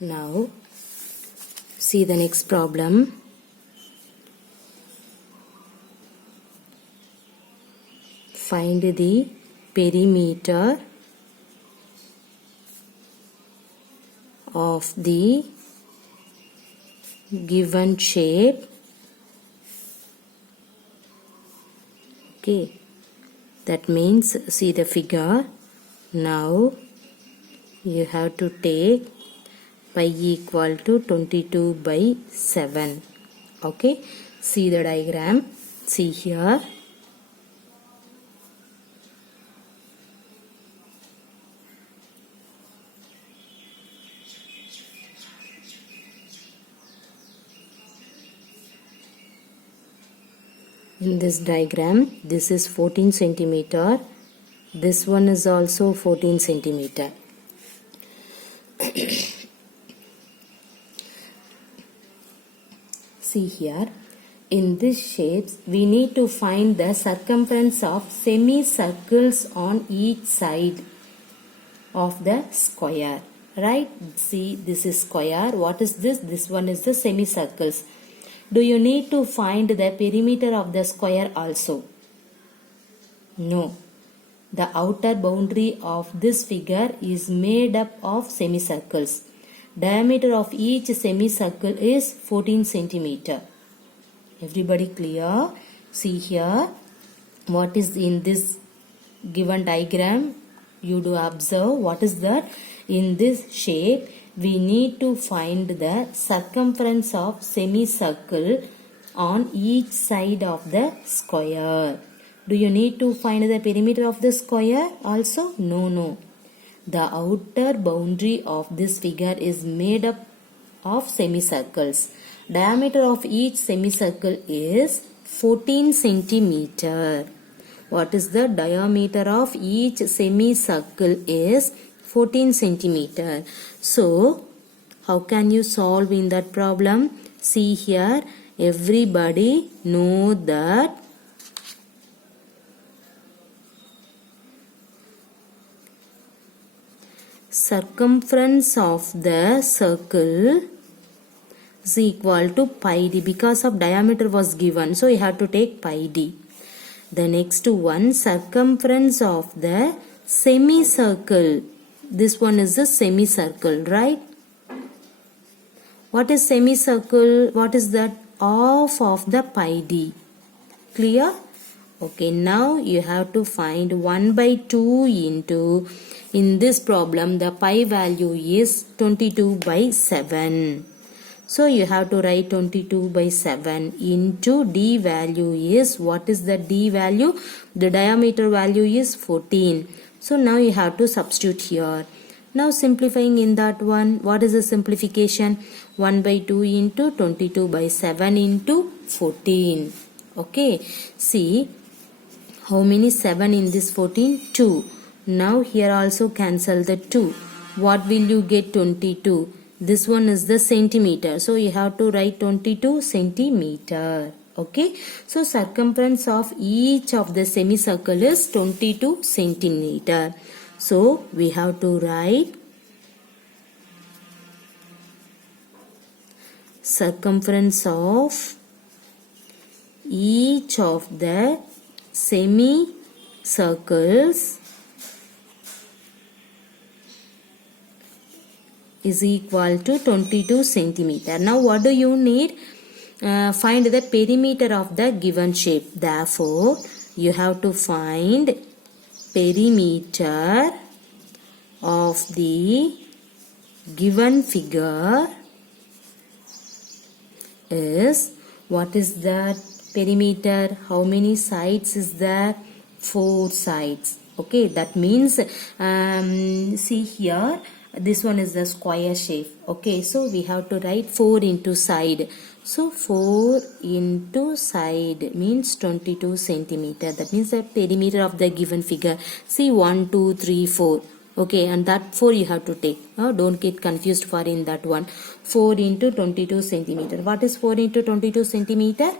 Now see the next problem. Find the perimeter of the given shape. Okay, that means see the figure. Now you have to take pi equal to 22 by 7. Okay, see the diagram. See here. In this diagram, this is 14 centimeter. This one is also 14 centimeter. See here, in this shapes, we need to find the circumference of semicircles on each side of the square. Right? See, this is square. What is this? This one is the semicircles. Do you need to find the perimeter of the square also? No. The outer boundary of this figure is made up of semicircles. Diameter of each semicircle is 14 centimeter. Everybody clear? See here, what is in this given diagram? You do observe what is that? In this shape, we need to find the circumference of semicircle on each side of the square. Do you need to find the perimeter of the square also? No. The outer boundary of this figure is made up of semicircles. Diameter of each semicircle is 14 centimeter. What is the diameter of each semicircle is 14 centimeter. So, how can you solve in that problem? See here, everybody know that circumference of the circle is equal to pi d because of diameter was given. So, you have to take pi d. The next one, circumference of the semicircle. This one is the semicircle, right? What is semicircle? What is that? Half of the pi d. Clear? Okay, now you have to find 1 by 2 into, in this problem the pi value is 22 by 7. So you have to write 22 by 7 into d value is, what is the d value? The diameter value is 14. So now you have to substitute here. Now simplifying in that one, what is the simplification? 1 by 2 into 22 by 7 into 14. Okay, see how many 7 in this 14? 2. Now here also cancel the 2. What will you get? 22. This one is the centimeter. So you have to write 22 centimeter. Okay. So circumference of each of the semicircle is 22 centimeter. So we have to write circumference of each of the semicircles is equal to 22 centimeter. Now what do you need? Find the perimeter of the given shape. Therefore, you have to find perimeter of the given figure is, what is that perimeter? How many sides is there? 4 sides. Okay, that means see here, this one is the square shape. Okay, so we have to write 4 into side. So 4 into side means 22 centimeter. That means the perimeter of the given figure. See 1, 2, 3, 4. Okay, and that 4 you have to take. Don't get confused for in that one. 4 into 22 centimeter. What is 4 into 22 centimeter?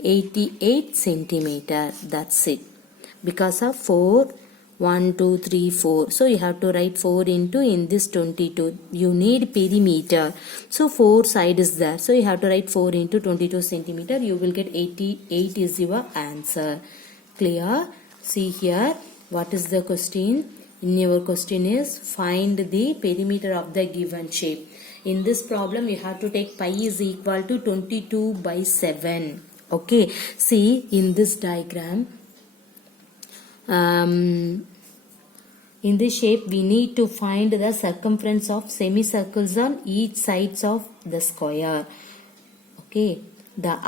88 centimeter. That's it. Because of 4 1, 2, 3, 4. So you have to write 4 into in this 22. You need perimeter. So 4 side is there. So you have to write 4 into 22 centimeter. You will get 88 is your answer. Clear? See here. What is the question? In your question is find the perimeter of the given shape. In this problem you have to take pi is equal to 22 by 7. Okay. See in this diagram. In this shape we need to find the circumference of semicircles on each sides of the square. Okay, the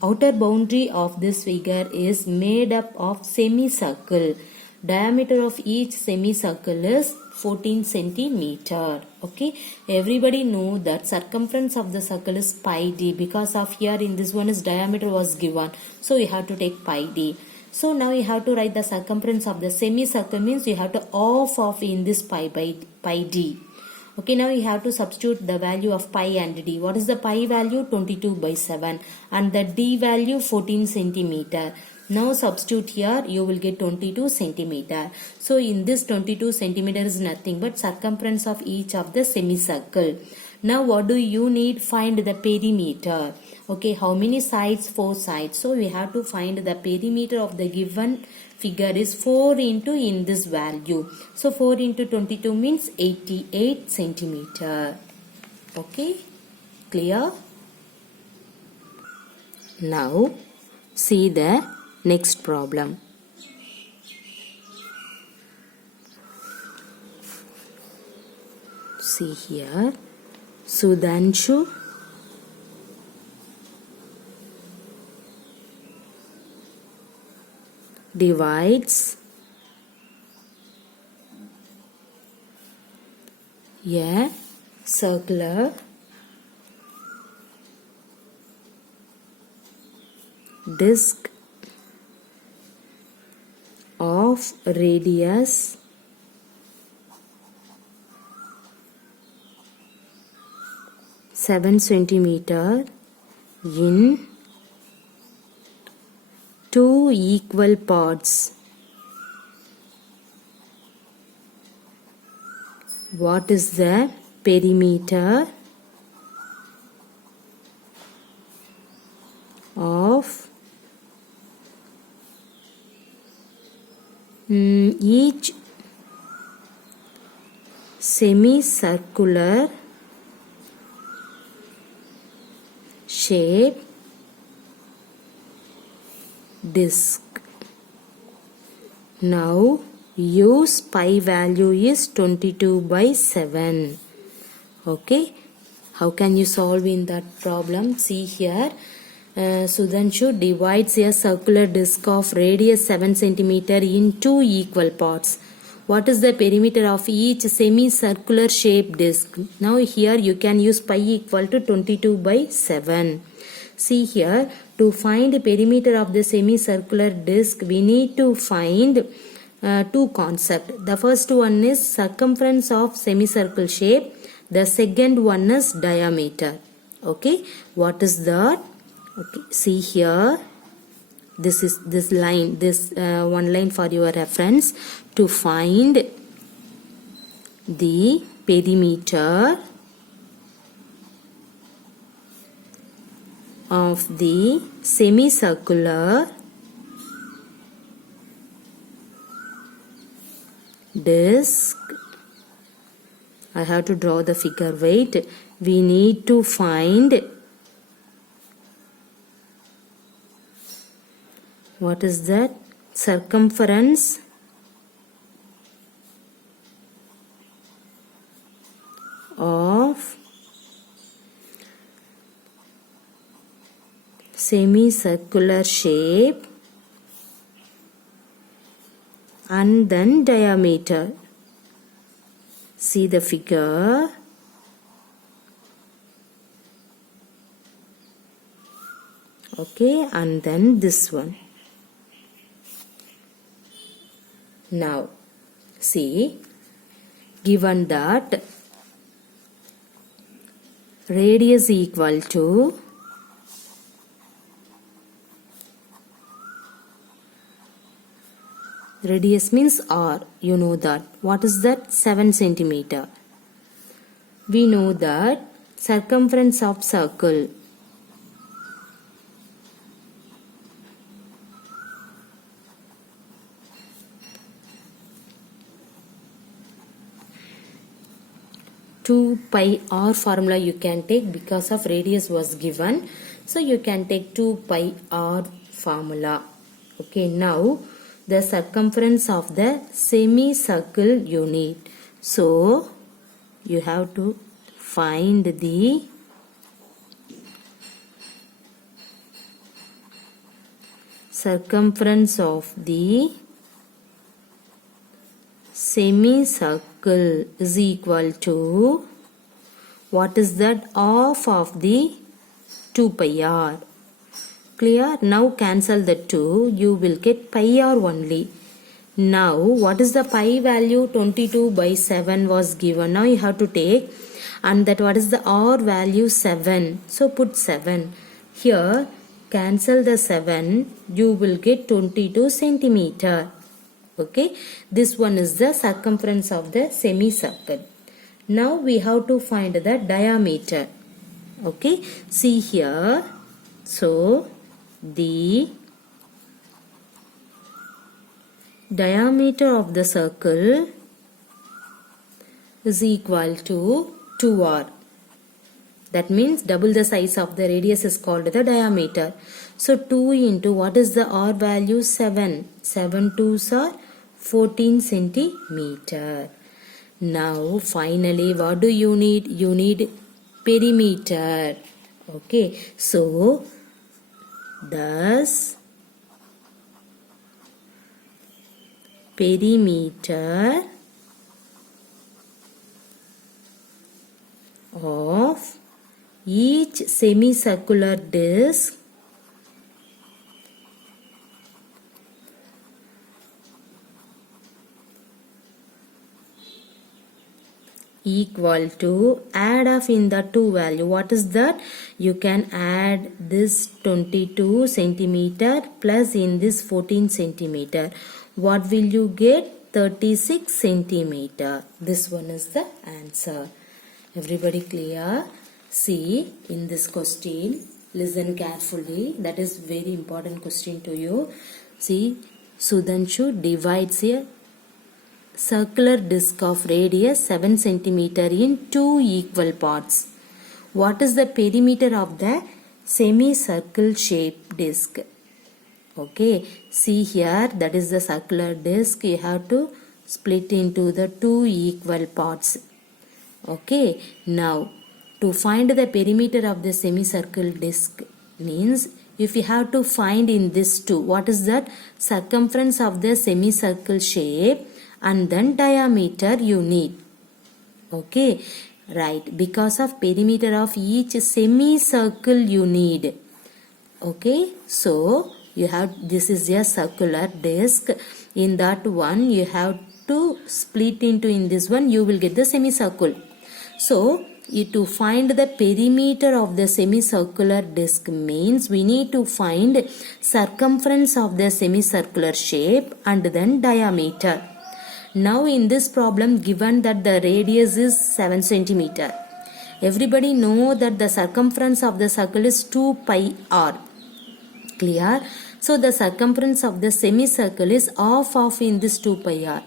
outer boundary of this figure is made up of semicircle. Diameter of each semicircle is 14 centimeter. Okay, everybody know that circumference of the circle is pi d, because of here in this one is diameter was given, so you have to take pi d. So now you have to write the circumference of the semicircle, means you have to off in this pi d. Okay, now you have to substitute the value of pi and d. What is the pi value? 22 by 7 and the d value 14 centimeter. Now substitute here, you will get 22 centimeter. So in this 22 centimeter is nothing but circumference of each of the semicircle. Now what do you need? Find the perimeter. Okay, how many sides? 4 sides. So we have to find the perimeter of the given figure is 4 into in this value. So 4 into 22 means 88 centimeter. Okay, clear? Now see the next problem. See here, Sudhanshu divides a circular disc of radius 7 centimeter in 2 equal parts. What is the perimeter of each semicircular shape disc? Now use pi value is 22 by 7. Okay, how can you solve in that problem? See here, Sudhanshu divides a circular disc of radius 7 centimeter in 2 equal parts. What is the perimeter of each semicircular shape disc? Now here you can use pi equal to 22 by 7. See here, to find the perimeter of the semicircular disc we need to find two concepts. The first one is circumference of semicircle shape. The second one is diameter. Okay, what is that? Okay, see here, this is this line, this one line for your reference. To find the perimeter of the semicircular disc, I have to draw the figure. Wait, we need to find what is that? Circumference of semicircular shape and then diameter. See the figure. Okay, and then this one. Now see, given that radius equal to Radius means r. You know that. What is that? 7 centimeter. We know that circumference of circle. Two pi r formula you can take because of radius was given. So you can take 2 pi r formula. Okay, now the circumference of the semicircle you need. So you have to find the circumference of the semicircle is equal to, what is that? Half of the 2 pi r. Clear? Now cancel the 2. You will get pi r only. Now what is the pi value? 22 by 7 was given. Now you have to take, and that what is the r value? 7. So put 7. Here cancel the 7. You will get 22 centimeter. Okay, this one is the circumference of the semicircle. Now we have to find the diameter. Okay, see here. So the diameter of the circle is equal to 2r. That means double the size of the radius is called the diameter. So 2 into what is the r value? 7. 7 2s are 14 centimeter. Now finally what do you need? You need perimeter. Okay, so thus perimeter of each semicircular disc equal to, add off in the 2 value. What is that? You can add this 22 centimeter plus in this 14 centimeter. What will you get? 36 centimeter. This one is the answer. Everybody clear? See in this question, listen carefully. That is very important question to you. See, Sudhanshu divides a circular disc of radius 7 centimeter in 2 equal parts. What is the perimeter of the semicircle shaped disc? Okay, see here, that is the circular disc. You have to split into the 2 equal parts. Okay, now to find the perimeter of the semicircle disc means, if you have to find in this 2, what is that? Circumference of the semicircle shape and then diameter you need. Okay, right, because of perimeter of each semicircle you need. Okay, so you have, this is a circular disc. In that one you have to split into, in this one you will get the semicircle. So to find the perimeter of the semicircular disc means we need to find circumference of the semicircular shape and then diameter. Now in this problem, given that the radius is 7 centimeter, everybody know that the circumference of the circle is 2 pi r. Clear? So the circumference of the semicircle is half of in this 2 pi r.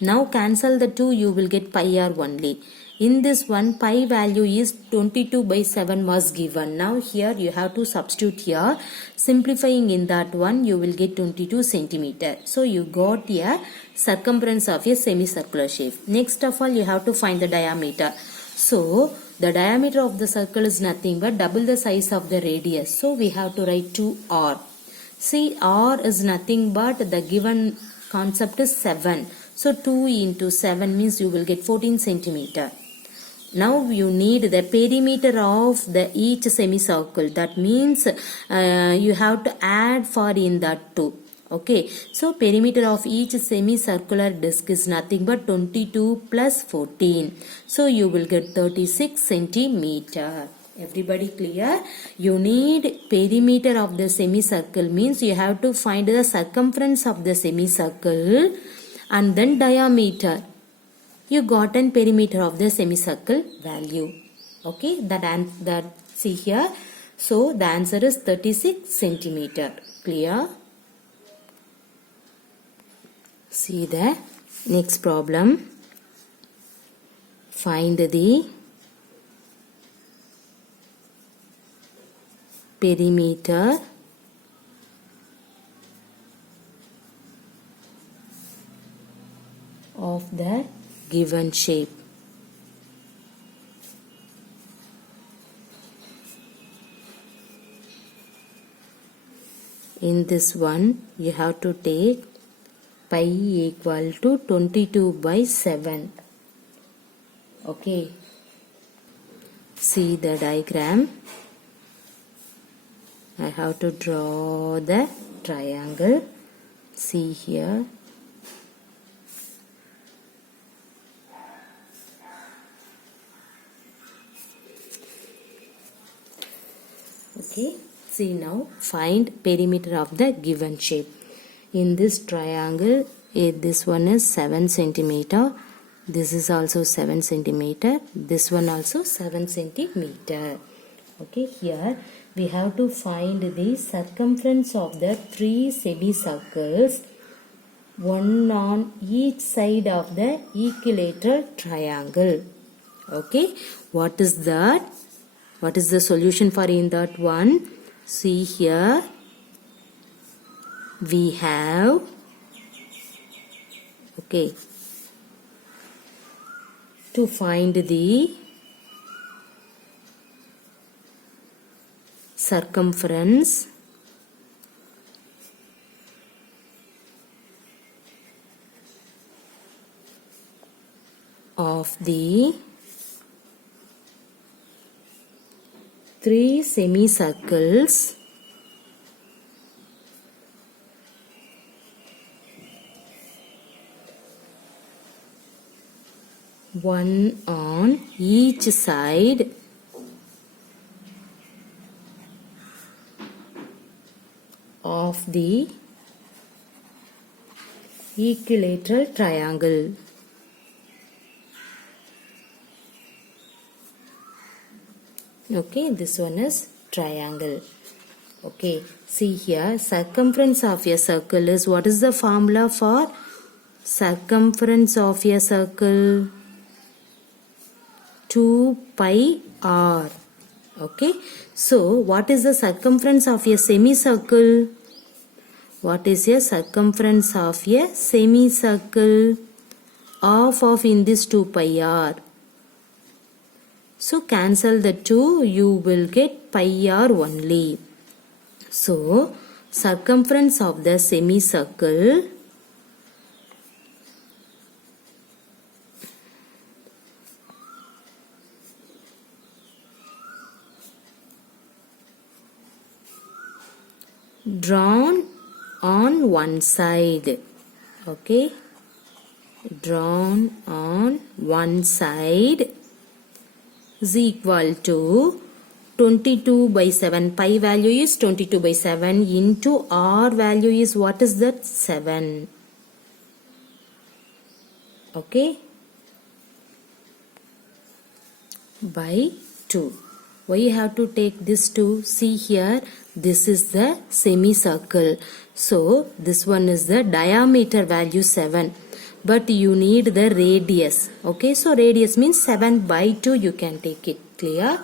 Now cancel the 2, you will get pi r only. In this one, pi value is 22 by 7 was given. Now here you have to substitute here. Simplifying in that one, you will get 22 centimeter. So you got a circumference of a semicircular shape. Next of all, you have to find the diameter. So the diameter of the circle is nothing but double the size of the radius. So we have to write 2r. See, r is nothing but the given concept is 7. So 2 into 7 means you will get 14 centimeter. Now you need the perimeter of the each semicircle. That means you have to add for in that 2. Okay. So perimeter of each semicircular disc is nothing but 22 plus 14. So you will get 36 centimeter. Everybody clear? You need perimeter of the semicircle means you have to find the circumference of the semicircle and then diameter. You got an perimeter of the semicircle value. Okay, that see here. So the answer is 36 centimeter. Clear? See the next problem. Find the perimeter of the given shape. In this one, you have to take pi equal to 22 by 7. Okay. See the diagram. I have to draw the triangle. See here. Okay. See now, find perimeter of the given shape. In this triangle, this one is 7 centimeter. This is also 7 centimeter. This one also 7 centimeter. Okay, here we have to find the circumference of the 3 semicircles, one on each side of the equilateral triangle. Okay, what is that? What is the solution for in that one? See here, we have, okay, to find the circumference of the 3 semicircles one on each side of the equilateral triangle. Okay, this one is triangle. Okay, see here, circumference of a circle is, what is the formula for circumference of a circle? 2 pi r. Okay, so what is the circumference of a semicircle? What is a circumference of a semicircle? Half of in this 2 pi r. So cancel the 2, you will get pi r only. So circumference of the semicircle drawn on one side. Okay, drawn on one side is equal to 22 by 7. Pi value is 22 by 7 into r value is, what is that? 7. Okay, by 2. Why you have to take this 2? See here, this is the semicircle. So this one is the diameter value 7. But you need the radius. Okay, so radius means 7 by 2 you can take it. Clear?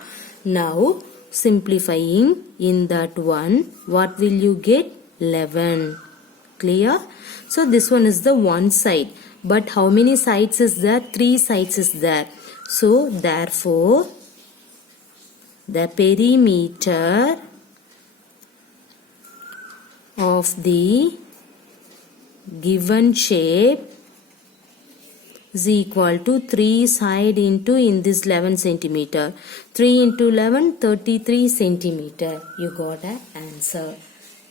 Now simplifying in that one, what will you get? 11. Clear? So this one is the one side. But how many sides is there? 3 sides is there. So therefore the perimeter of the given shape is equal to 3 side into in this 11 centimeter. 3 into 11, 33 centimeter. You got an answer.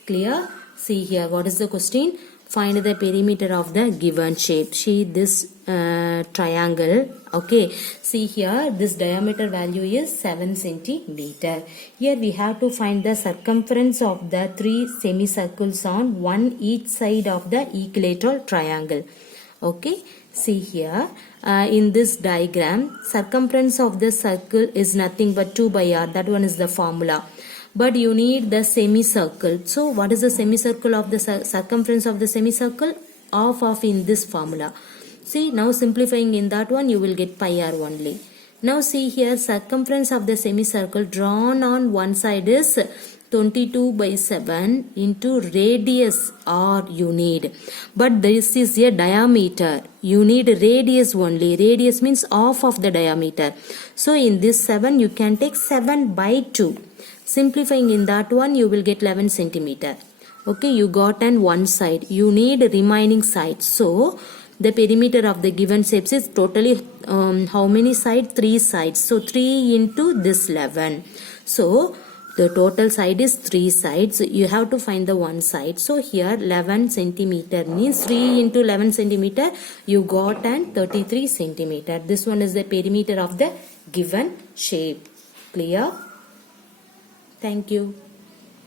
Clear? See here, what is the question? find the perimeter of the given shape. See this triangle. Okay, see here this diameter value is 7 centimeter. Here we have to find the circumference of the 3 semicircles on one each side of the equilateral triangle. Okay, see here in this diagram, circumference of the circle is nothing but 2 by r. That one is the formula. But you need the semicircle. So what is the semicircle of the circumference of the semicircle? Half of in this formula. See, now simplifying in that one, you will get pi r only. Now see here, circumference of the semicircle drawn on one side is 22 by 7 into radius r you need. But this is a diameter. You need radius only. Radius means half of the diameter. So in this 7, you can take 7 by 2. Simplifying in that one, you will get 11 centimeter. Okay, you got on one side. You need remaining side. So the perimeter of the given shapes is totally how many sides? 3 sides. So 3 into this 11. So the total side is 3 sides. You have to find the one side. So here 11 centimeter means 3 into 11 centimeter. You got an 33 centimeter. This one is the perimeter of the given shape. Clear? Thank you.